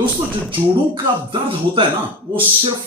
दोस्तों, जो जोड़ों का दर्द होता है ना, वो सिर्फ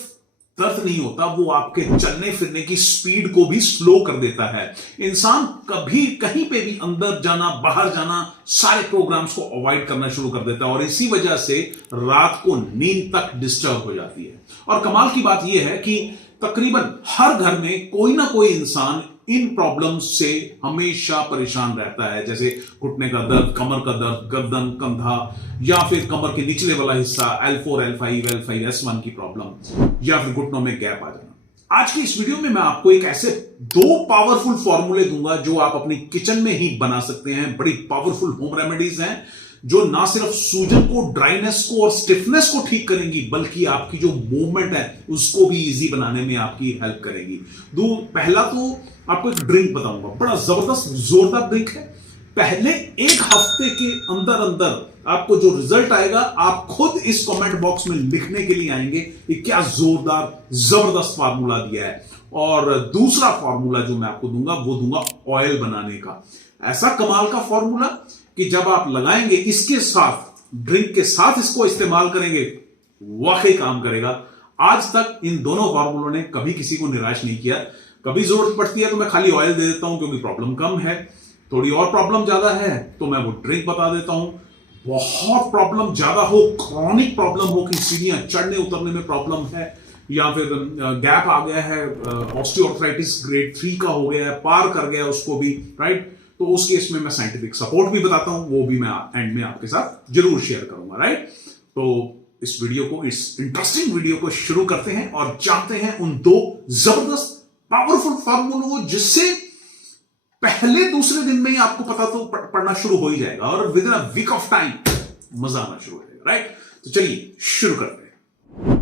दर्द नहीं होता, वो आपके चलने फिरने की स्पीड को भी स्लो कर देता है। इंसान कभी कहीं पे भी अंदर जाना बाहर जाना सारे प्रोग्राम्स को अवॉइड करना शुरू कर देता है और इसी वजह से रात को नींद तक डिस्टर्ब हो जाती है। और कमाल की बात यह है कि तकरीबन हर घर में कोई ना कोई इंसान इन प्रॉब्लम्स से हमेशा परेशान रहता है, जैसे घुटने का दर्द, कमर का दर्द, गर्दन, कंधा या फिर कमर के निचले वाला हिस्सा, L4, L5, L5, S1 की प्रॉब्लम या फिर घुटनों में गैप आ जाना। आज की इस वीडियो में मैं आपको एक ऐसे दो पावरफुल फॉर्मूले दूंगा जो आप अपनी किचन में ही बना सकते हैं। बड़ी पावरफुल होम रेमेडीज हैं जो ना सिर्फ सूजन को, ड्राइनेस को और स्टिफनेस को ठीक करेंगी, बल्कि आपकी जो मूवमेंट है उसको भी इजी बनाने में आपकी हेल्प करेगी। पहला तो आपको एक ड्रिंक बताऊंगा, बड़ा जबरदस्त जोरदार ड्रिंक है। पहले एक हफ्ते के अंदर अंदर आपको जो रिजल्ट आएगा, आप खुद इस कमेंट बॉक्स में लिखने के लिए आएंगे कि क्या जोरदार जबरदस्त फार्मूला दिया है। और दूसरा फार्मूला जो मैं आपको दूंगा वो दूंगा ऑयल बनाने का। ऐसा कमाल का फार्मूला कि जब आप लगाएंगे, इसके साथ ड्रिंक के साथ इसको इस्तेमाल करेंगे, वाकई काम करेगा। आज तक इन दोनों फार्मूलों ने कभी किसी को निराश नहीं किया। कभी जरूरत पड़ती है तो मैं खाली ऑयल दे देता हूं क्योंकि प्रॉब्लम कम है, थोड़ी और प्रॉब्लम ज्यादा है तो मैं वो ड्रिंक बता देता हूं। बहुत प्रॉब्लम ज्यादा हो, क्रॉनिक प्रॉब्लम हो कि सीढ़ियां चढ़ने उतरने में प्रॉब्लम है या फिर गैप आ गया है, ऑस्टियोआर्थराइटिस ग्रेड 3 का हो गया है, पार कर गया उसको भी, राइट, तो उस केस में मैं साइंटिफिक सपोर्ट भी बताता हूं, वो भी मैं एंड में आपके साथ जरूर शेयर करूंगा, राइट। तो इस वीडियो को, इस इंटरेस्टिंग वीडियो को शुरू करते हैं और जानते हैं उन दो जबरदस्त पावरफुल फार्मूलों को जिससे पहले दूसरे दिन में ही आपको पता तो पड़ना शुरू हो ही जाएगा और within a week of time मजा आना शुरू हो जाएगा, राइट। तो चलिए शुरू करते हैं।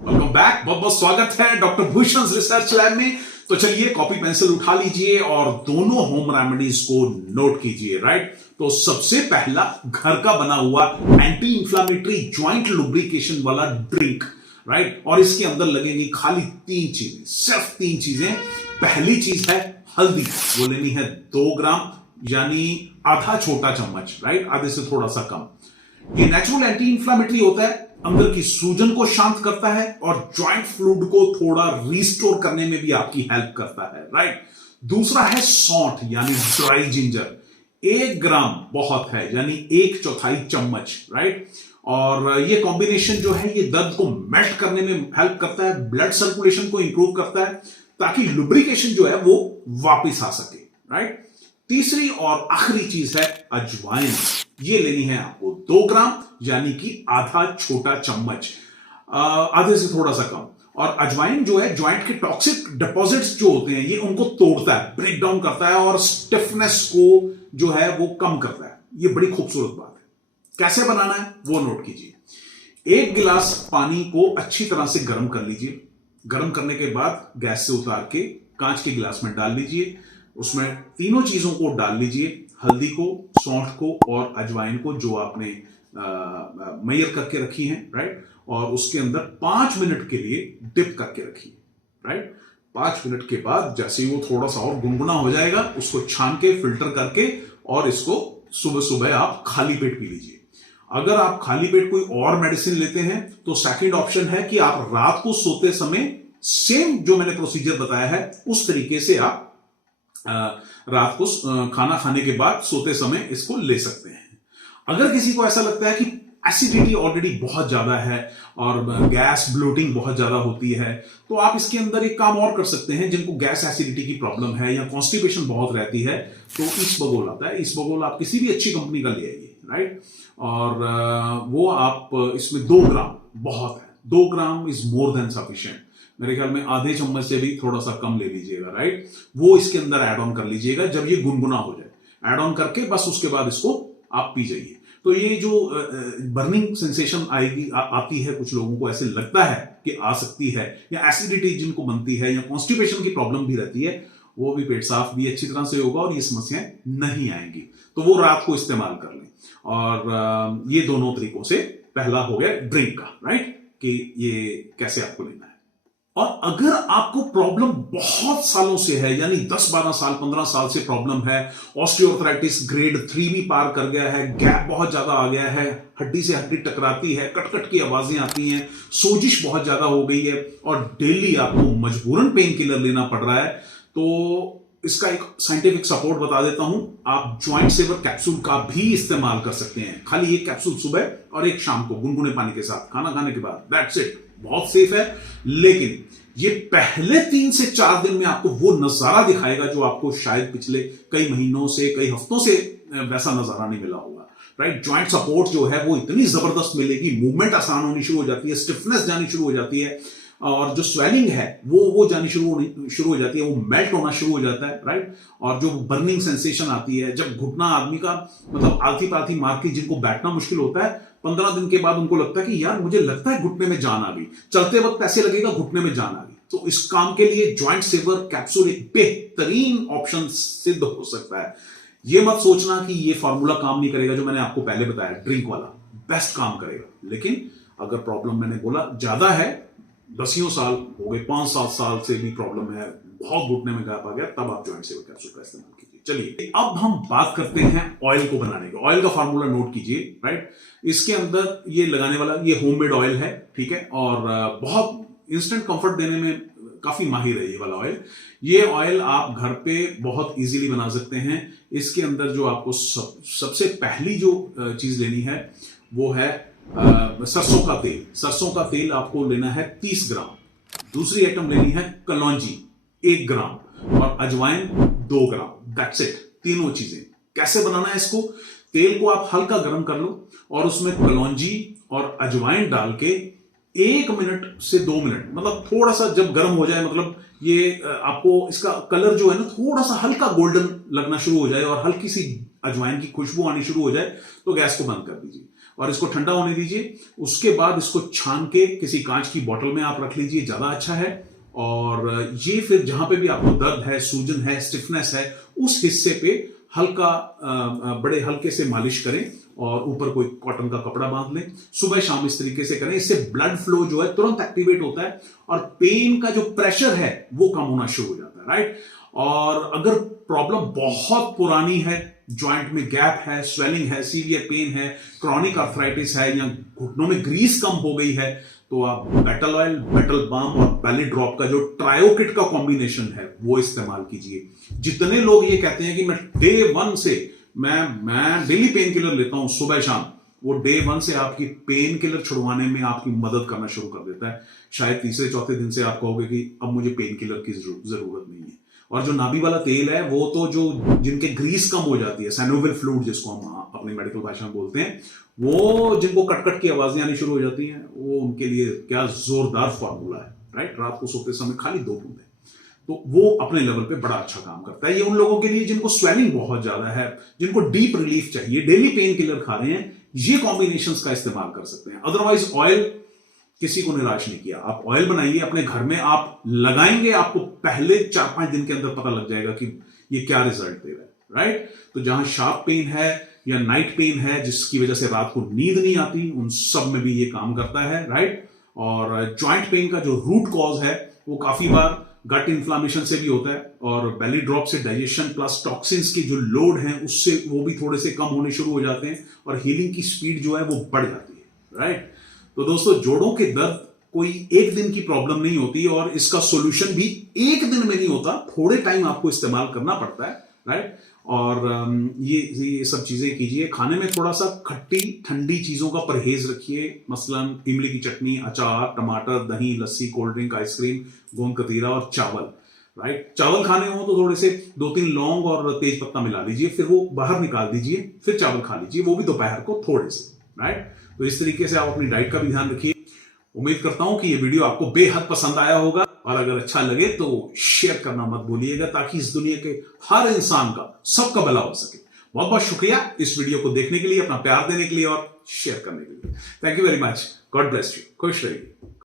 वेलकम बैक, बहुत बहुत स्वागत है डॉक्टर भूषण रिसर्च लैब में। तो चलिए कॉपी पेंसिल उठा लीजिए और दोनों होम रेमेडीज को नोट कीजिए, राइट। तो सबसे पहला घर का बना हुआ एंटी इंफ्लेमेटरी ज्वाइंट लुब्रिकेशन वाला ड्रिंक, राइट। और इसके अंदर लगेंगी खाली 3 चीजें, सिर्फ 3 चीजें। पहली चीज है हल्दी, वो लेनी है 2 ग्राम, यानी आधा छोटा चम्मच, राइट, आधे से थोड़ा सा कम। ये नेचुरल एंटी इंफ्लेमेटरी होता है, अंदर की सूजन को शांत करता है और जॉइंट फ्लूइड को थोड़ा रिस्टोर करने में भी आपकी हेल्प करता है, राइट। दूसरा है सौंठ यानी ड्राई जिंजर, 1 ग्राम बहुत है, यानी 1/4 चम्मच, राइट। और ये कॉम्बिनेशन जो है ये दर्द को मेल्ट करने में हेल्प करता है, ब्लड सर्कुलेशन को इंप्रूव करता है ताकि लुब्रिकेशन जो है वो वापस आ सके, राइट। तीसरी और आखिरी चीज है अजवाइन, ये लेनी है आपको 2 ग्राम, यानी कि आधा छोटा चम्मच, आधे से थोड़ा सा कम। और अजवाइन जो है ज्वाइंट के टॉक्सिक डिपॉजिट्स जो होते हैं ये उनको तोड़ता है, ब्रेक डाउन करता है और स्टिफनेस को जो है वो कम करता है। ये बड़ी खूबसूरत बात है। कैसे बनाना है वो नोट कीजिए। 1 गिलास पानी को अच्छी तरह से गर्म कर लीजिए। गर्म करने के बाद गैस से उतार के कांच के गिलास में डाल लीजिए। उसमें तीनों चीजों को डाल लीजिए, हल्दी को, सौंठ को और अजवाइन को जो आपने मैयर करके रखी है, राइट। और उसके अंदर 5 मिनट के लिए डिप करके रखिए, राइट। 5 मिनट के बाद जैसे ही वो थोड़ा सा और गुनगुना हो जाएगा, उसको छान के फिल्टर करके और इसको सुबह सुबह आप खाली पेट पी लीजिए। अगर आप खाली पेट कोई और मेडिसिन लेते हैं तो सेकंड ऑप्शन है कि आप रात को सोते समय सेम जो मैंने प्रोसीजर बताया है उस तरीके से आप रात को खाना खाने के बाद सोते समय इसको ले सकते हैं। अगर किसी को ऐसा लगता है कि एसिडिटी ऑलरेडी बहुत ज्यादा है और गैस ब्लोटिंग बहुत ज्यादा होती है, तो आप इसके अंदर एक काम और कर सकते हैं। जिनको गैस एसिडिटी की प्रॉब्लम है या कॉन्स्टिपेशन बहुत रहती है तो इसबगोल आता है, इसबगोल आप किसी भी अच्छी कंपनी का ले आइए, राइट। और वो आप इसमें 2 ग्राम बहुत है, 2 gram is more than sufficient. मेरे ख्याल में आधे चम्मच से भी थोड़ा सा कम ले लीजिएगा, राइट। वो इसके अंदर ऐड ऑन कर लीजिएगा जब ये गुनगुना हो जाए। ऐड ऑन करके बस उसके बाद इसको आप पी जाइए। तो ये जो बर्निंग सेंसेशन आएगी आती है, कुछ लोगों को ऐसे लगता है कि आ सकती है, या एसिडिटी जिनको बनती है या कॉन्स्टिपेशन की प्रॉब्लम भी रहती है, वो भी पेट साफ भी अच्छी तरह से होगा और ये समस्याएं नहीं आएंगी। तो वो रात को इस्तेमाल कर लें। और ये दोनों तरीकों से पहला हो गया ड्रिंक का, राइट, कि ये कैसे आपको लेना है। और अगर आपको प्रॉब्लम बहुत सालों से है, यानी 10-12 साल 15 साल से प्रॉब्लम है, ऑस्टियोआर्थराइटिस ग्रेड 3 भी पार कर गया है, गैप बहुत ज्यादा आ गया है, हड्डी से हड्डी टकराती है, कटकट की आवाजें आती हैं, सोजिश बहुत ज्यादा हो गई है और डेली आपको मजबूरन पेन किलर लेना पड़ रहा है, तो इसका एक साइंटिफिक सपोर्ट बता देता हूं। आप जॉइंट सेवर कैप्सूल का भी इस्तेमाल कर सकते हैं। खाली एक कैप्सूल सुबह और एक शाम को गुनगुने पानी के साथ खाना खाने के बाद, दैट्स इट। बहुत सेफ है, लेकिन ये पहले 3 से 4 दिन में आपको वो नजारा दिखाएगा जो आपको शायद पिछले कई महीनों से, कई हफ्तों से वैसा नजारा नहीं मिला होगा, राइट। जॉइंट सपोर्ट जो है वो इतनी जबरदस्त मिलेगी, मूवमेंट आसान होनी शुरू हो जाती है, स्टिफनेस जानी शुरू हो जाती है, और जो स्वेलिंग है वो जानी शुरू हो जाती है, वो मेल्ट होना शुरू हो जाता है, राइट। और जो बर्निंग सेंसेशन आती है, जब घुटना आदमी का मतलब आलती पालती मार के जिनको बैठना मुश्किल होता है, 15 दिन के बाद उनको लगता है कि यार मुझे लगता है घुटने में जान आ गई, चलते वक्त ऐसे लगेगा घुटने में जान आ गई। तो इस काम के लिए जॉइंट सेवर कैप्सूल एक बेहतरीन ऑप्शन सिद्ध हो सकता है। ये मत सोचना कि ये फॉर्मूला काम नहीं करेगा, जो मैंने आपको पहले बताया ड्रिंक वाला बेस्ट काम करेगा, लेकिन अगर प्रॉब्लम मैंने बोला ज्यादा है, 10 साल हो गए, 5-7 साल से भी प्रॉब्लम है, बहुत घुटने में गैप आ गया, तब आप जॉइंट सेवर कैप्सूल का इस्तेमाल कीजिए। चलिए अब हम बात करते हैं ऑयल को बनाने का। ऑयल का फार्मूला नोट कीजिए, राइट। इसके अंदर ये लगाने वाला ये होममेड ऑयल है, ठीक है, और बहुत इंस्टेंट कंफर्ट देने में काफी माहिर है ये वाला ऑयल। ये ऑयल आप घर पे बहुत इजीली बना सकते हैं। इसके अंदर जो आपको सबसे पहली जो चीज लेनी है वो है सरसों का तेल। सरसों का तेल आपको लेना है 30 ग्राम। दूसरी आइटम लेनी है कलौंजी 1 ग्राम और अजवाइन 2 ग्राम। That's it. तीनों चीजें। कैसे बनाना है इसको? तेल को आप हल्का गर्म कर लो और उसमें कलौंजी और अजवाइन डाल के 1 मिनट से 2 मिनट, मतलब थोड़ा सा जब गर्म हो जाए, मतलब ये आपको इसका कलर जो है ना थोड़ा सा हल्का गोल्डन लगना शुरू हो जाए और हल्की सी अजवाइन की खुशबू आनी शुरू हो जाए, तो गैस को बंद कर दीजिए और इसको ठंडा होने दीजिए। उसके बाद इसको छान के किसी कांच की बोतल में आप रख लीजिए, ज्यादा अच्छा है। और ये फिर जहां पे भी आपको दर्द है, सूजन है, स्टिफनेस है, उस हिस्से पे हल्का बड़े हल्के से मालिश करें और ऊपर कोई कॉटन का कपड़ा बांध लें। सुबह शाम इस तरीके से करें, इससे ब्लड फ्लो जो है तुरंत एक्टिवेट होता है और पेन का जो प्रेशर है वो कम होना शुरू हो जाता है, राइट। और अगर प्रॉब्लम बहुत पुरानी है, जॉइंट में गैप है, स्वेलिंग है, सीवियर पेन है, क्रॉनिक आर्थराइटिस है या घुटनों में ग्रीस कम हो गई है, तो आप बेटल ऑयल, बेटल बाम और बेली ड्रॉप का जो ट्रायोकिट का कॉम्बिनेशन है वो इस्तेमाल कीजिए। जितने लोग ये कहते हैं कि मैं डे 1 से मैं डेली पेन किलर लेता हूं सुबह शाम, वो डे 1 से आपकी पेन किलर छुड़वाने में आपकी मदद करना शुरू कर देता है। शायद तीसरे चौथे दिन से आप कहोगे कि अब मुझे पेन किलर की जरूरत नहीं है। और जो नाभि वाला तेल है वो तो जो जिनके ग्रीस कम हो जाती है, सैनोविल फ्लूइड जिसको हम अपनी मेडिकल भाषा में बोलते हैं, वो जिनको कटकट की आवाजें आनी शुरू हो जाती हैं, वो उनके लिए क्या जोरदार फॉर्मूला है, राइट। रात को सोते समय खाली 2 बूंदें, तो वो अपने लेवल पे बड़ा अच्छा काम करता है। ये उन लोगों के लिए जिनको स्वेलिंग बहुत ज्यादा है, जिनको डीप रिलीफ चाहिए, डेली पेन किलर खा रहे हैं, ये कॉम्बिनेशंस का इस्तेमाल कर सकते हैं। अदरवाइज ऑयल किसी को निराश नहीं किया। आप ऑयल बनाइए अपने घर में, आप लगाएंगे, आपको पहले 4-5 दिन के अंदर पता लग जाएगा कि ये क्या रिजल्ट दे रहा है, राइट। तो जहां शार्प पेन है या नाइट पेन है जिसकी वजह से रात को नींद नहीं आती, उन सब में भी ये काम करता है, राइट। और जॉइंट पेन का जो रूट कॉज है वो काफी बार गट इन्फ्लामेशन से भी होता है और बेली ड्रॉप से डाइजेशन प्लस टॉक्सिन्स की जो लोड है उससे वो भी थोड़े से कम होने शुरू हो जाते हैं और हीलिंग की स्पीड जो है वो बढ़ जाती है, राइट। तो दोस्तों, जोड़ों के दर्द कोई एक दिन की प्रॉब्लम नहीं होती और इसका सॉल्यूशन भी एक दिन में नहीं होता, थोड़े टाइम आपको इस्तेमाल करना पड़ता है, राइट। और ये सब चीजें कीजिए। खाने में थोड़ा सा खट्टी ठंडी चीजों का परहेज रखिए, मसलन इमली की चटनी, अचार, टमाटर, दही, लस्सी, कोल्ड ड्रिंक, आइसक्रीम, गोंद कतीरा और चावल, राइट। चावल खाने हो तो थोड़े से 2-3 लौंग और तेज पत्ता मिला लीजिए, फिर वो बाहर निकाल दीजिए, फिर चावल खा लीजिए, वो भी दोपहर को थोड़े से, राइट। तो इस तरीके से आप अपनी डाइट का भी ध्यान रखिए। उम्मीद करता हूं कि ये वीडियो आपको बेहद पसंद आया होगा और अगर अच्छा लगे तो शेयर करना मत भूलिएगा, ताकि इस दुनिया के हर इंसान का, सबका भला हो सके। बहुत बहुत शुक्रिया इस वीडियो को देखने के लिए, अपना प्यार देने के लिए और शेयर करने के लिए। Thank you very much. God bless you. खुश रहिए।